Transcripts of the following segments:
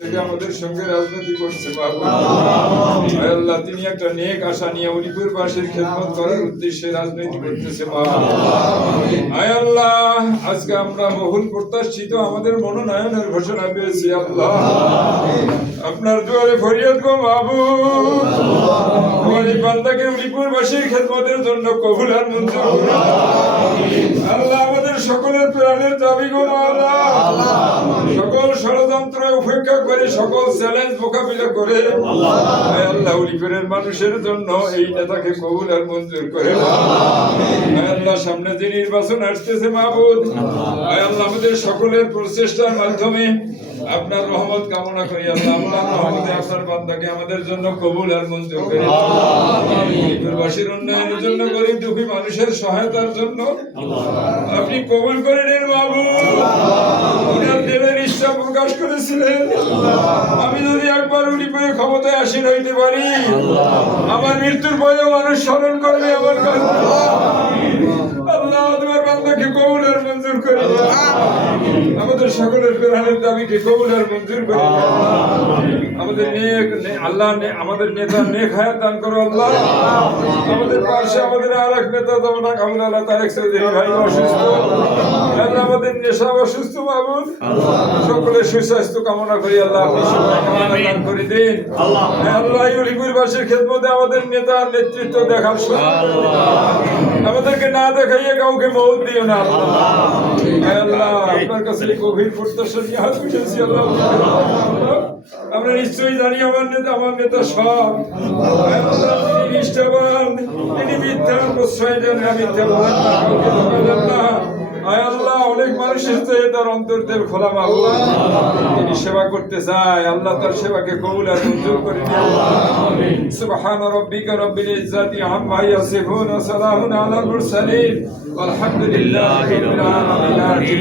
থেকে আমাদের সঙ্গে রাজনীতি করছে তিনি একটা নেক আশা নিয়ে খেদমত করার উদ্দেশ্যে রাজনীতি করতেছে আজকে আমরা বহুল প্রত্যাশিত আমাদের মনোনয়নের ঘোষণা পেয়েছি আল্লাহ। আপনার দুয়ারে ফরিয়াদ গো বাবু। আমার এই খেদমতের জন্য কবুল আর মঞ্জুর আল্লাহ আমাদের সকলের প্রাণের দাবি গো সকল ষড়যন্ত্র উপেক্ষা করে সকল চ্যালেঞ্জ মোকাবিলা করে আল্লাহ। উলিপুরের মানুষের জন্য এই নেতাকে কবুল আর মঞ্জুর করে আল্লাহ। সামনে যে নির্বাচন আসতেছে মাহবুদ আল্লাহ। আমাদের সকলের প্রচেষ্টার মাধ্যমে আপনার রহমত কামনা করি আল্লাহ আপনার রহমতে আপনার বান্দাকে আমাদের জন্য কবুল আর মঞ্জুর করে উলিপুরবাসীর উন্নয়নের জন্য গরিব দুঃখী মানুষের সহায়তার জন্য আপনি কবুল করে নেন বাবু। ইচ্ছা প্রকাশ করেছিলেন। আমি যদি একবার উনি পেয়ে ক্ষমতায় আসীন হইতে পারি, আমার মৃত্যুর পরেও মানুষ স্মরণ করবে আমার আল্লাহ তোমার বান্দাকে কবুল মঞ্জুর করে আমাদের সকলের প্রাণের দাবিকে কবুল আর মঞ্জুর করে আমাদের নেক আল্লাহ আমাদের নেতা নেক হায়াত দান করো আল্লাহ। আমাদের পাশে আমাদের আর এক নেতা যেমন কামুল আল্লাহ তারেক চৌধুরী ভাই অসুস্থ। আল্লাহ আমাদের নেশা অসুস্থ বাবুন সকলের সুস্বাস্থ্য কামনা করি আল্লাহ দান করে দিন। আল্লাহ। ইউলিপুর বাসীর খেদমতে আমাদের নেতা নেতৃত্ব দেখার সুযোগ। আমাদেরকে না দেখাইয়ে কাউকে মৌত দিও না আল্লাহ। আপনার কাছে গভীর প্রত্যাশা হাত উঠেছি আল্লাহ। আমরা নিশ্চয়ই জানি আমার নেতা আমার নেতা সব। নিষ্ঠাবান, তিনি মিথ্যার প্রশ্রয় দেন মিথ্যা তার অন্তরদের খোলা আল্লাহ। তিনি সেবা করতে চায় আল্লাহ তার সেবাকে কবুল আর মঞ্জুর করে সুবহান রব্বিকা রব্বিল ইজ্জাতি আম্মা ইয়াসিফুন ওয়া সালামুন আলাল মুরসালিন। আলহামদুলিল্লাহি রাব্বিল আলামিন।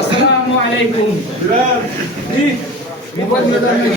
আসসালামু আলাইকুম।